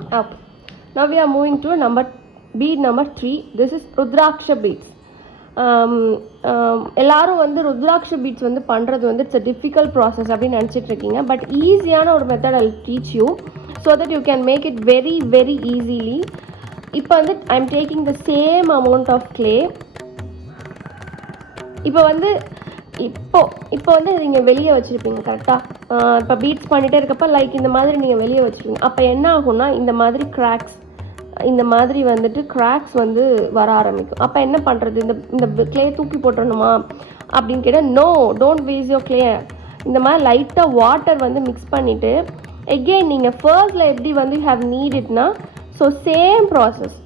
Okay. Now we are moving to bead number 3. This is Rudraksha beads. எல்லாரும் வந்து ருத்ராட்ச beads வந்து பண்ணுறது வந்து இட்ஸ் அ டிஃபிகல்ட் ப்ராசஸ் அப்படின்னு நினச்சிட்டு இருக்கீங்க. பட் ஈஸியான ஒரு method I teach you so that you can make it very very easily. இப்போ வந்து I am taking the same amount of clay. இப்போ வந்து நீங்கள் வெளியே வச்சுருப்பீங்க கரெக்டாக. இப்போ பீட்ஸ் பண்ணிகிட்டே இருக்கப்போ லைக் இந்த மாதிரி நீங்கள் வெளியே வச்சுருப்பீங்க. அப்போ என்ன ஆகும்னா இந்த மாதிரி கிராக்ஸ் வந்து வர ஆரம்பிக்கும். அப்போ என்ன பண்ணுறது, இந்த கிளே தூக்கி போட்டுடணுமா அப்படின்னு கேட்டால் no, don't waste your clay. இந்த மாதிரி லைட்டாக வாட்டர் வந்து மிக்ஸ் பண்ணிவிட்டு எகெயின் நீங்கள் ஃபர்ஸ்டில் எப்படி வந்து யூ ஹேவ் நீட் இட்னா ஸோ சேம் ப்ராசஸ்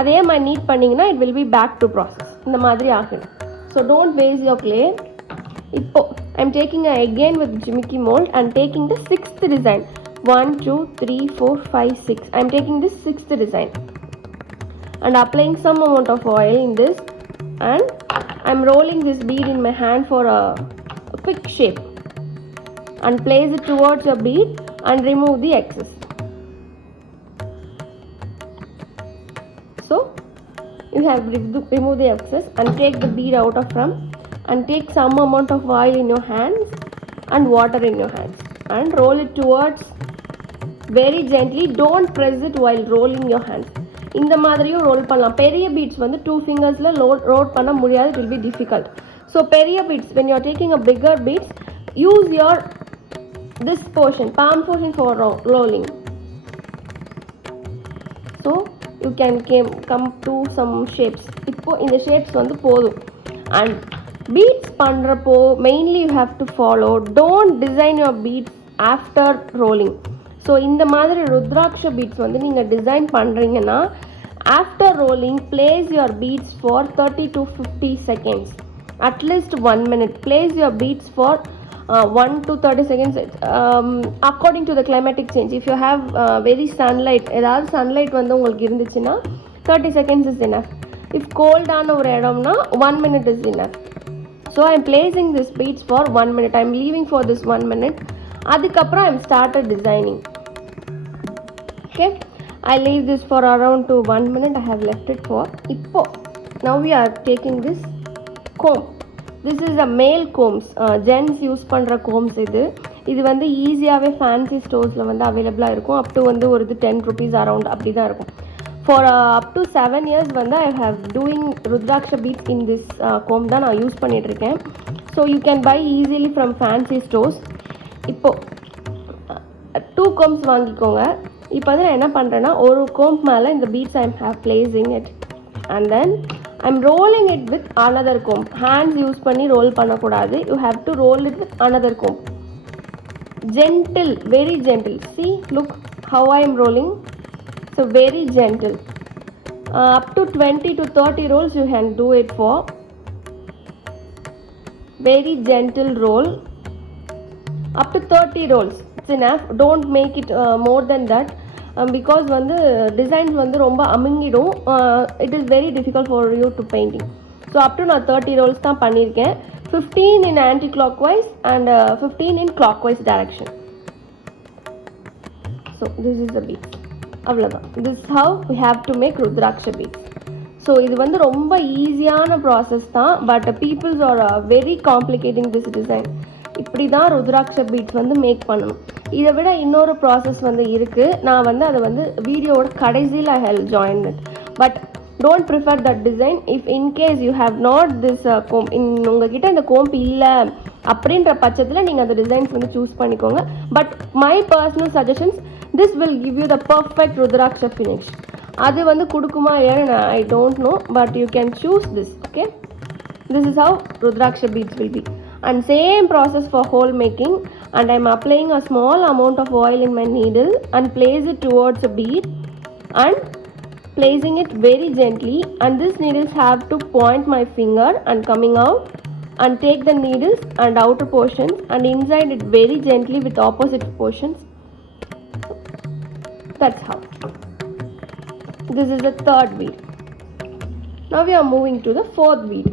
அதே மாதிரி நீட் பண்ணிங்கன்னா it will be back to process இந்த மாதிரி ஆகணும். So don't waste your clay. இப்போ I am taking again with jimiki mold and taking the 6th design. 1 2 3 4 5 6. I am taking this 6th design and applying some amount of oil in this, and I am rolling this bead in my hand for a quick shape and place it towards your bead and remove the excess. So you have remove the excess and take the bead out of from and take some amount of oil in your hands and water in your hands and roll it towards very gently. Don't press it while rolling your hands. இந்த மாதிரியும் ரோல் பண்ணலாம். பெரிய பீட்ஸ் வந்து 2 ஃபிங்கர்ஸில் ரோல் பண்ண முடியாது, it will be difficult. So பெரிய beads when you are taking a bigger beads, use your this portion, palm portion for rolling. So you can come to some shapes. இப்போ இந்த ஷேப்ஸ் வந்து போதும். And beads பண்ணுறப்போ mainly you have to follow, don't design your beads after rolling. So இந்த மாதிரி rudraksha beads வந்து நீங்கள் design பண்ணுறீங்கன்னா after rolling place your beads for 30 to 50 seconds, at least 1 minute. Place your beads for 1 to 30 seconds according to the climatic change. If you have very sunlight, ஏதாவது சன்லைட் வந்து உங்களுக்கு இருந்துச்சுன்னா 30 seconds is enough. If கோல்டான ஒரு இடம்னா 1 minute is enough. So I am placing this beads for 1 minute. I am leaving for this 1 minute. அதுக்கப்புறம் I am started designing. Okay, I leave this for around to 1 minute. I have left it for. இப்போ now we are taking this comb. This is a male combs. Gents use பண்ணுற combs இது வந்து ஈஸியாகவே ஃபேன்சி ஸ்டோர்ஸில் வந்து அவைலபிளாக இருக்கும். அப் டு வந்து ஒரு 10 rupees அரவுண்ட் அப்படி தான் இருக்கும். For up to 7 years வந்து I have doing Rudraksha beads in this comb தான் நான் யூஸ் பண்ணிகிட்ருக்கேன். So you can buy easily from fancy stores. இப்போ 2 combs வாங்கிக்கோங்க. இப்போ வந்து நான் என்ன பண்ணுறேன்னா ஒரு comb மேலே இந்த beads I am placing it and then I am rolling it with another comb. Hands use பண்ணி ரோல் பண்ணக்கூடாது. You have to roll it with another comb. Gentle, very gentle. See, look how I am rolling. So very gentle. Up to 20 to 30 rolls you can do it for. Very gentle roll. Up to 30 rolls. It's enough. Don't make it more than that because வந்து designs வந்து ரொம்ப அமுங்கிடும். It is very difficult for you to painting. So up to நான் 30 rolls தான் பண்ணியிருக்கேன். 15 in anti-clockwise and 15 in clockwise direction. So this is the bead. அவ்வளோதான். This is how we have to make Rudraksha beads. So இது வந்து ரொம்ப ஈஸியான process தான். But peoples are very complicating this design. இப்படி தான் ருத்ராட்ச பீட்ஸ் வந்து மேக் பண்ணணும். இதை விட இன்னொரு ப்ராசஸ் வந்து இருக்குது. நான் வந்து அதை வந்து வீடியோவோட கடைசியில் I have join it. But don't prefer that design. If in case you have not this comb, உங்ககிட்ட இந்த கோம்ப் இல்லை அப்படின்ற பட்சத்தில் நீங்கள் அந்த டிசைன்ஸ் வந்து சூஸ் பண்ணிக்கோங்க. But my personal suggestions, this will give you the perfect Rudraksha finish. அது வந்து கொடுக்குமா ஏன்னு I don't know, but you can choose this. Okay, this is how Rudraksha beads will be, and same process for hole making. And I am applying a small amount of oil in my needle and place it towards a bead and placing it very gently, and these needles have to point my finger and coming out and take the needles and outer portions and inside it very gently with opposite portions. That's how. This is the 3rd bead. Now we are moving to the 4th bead.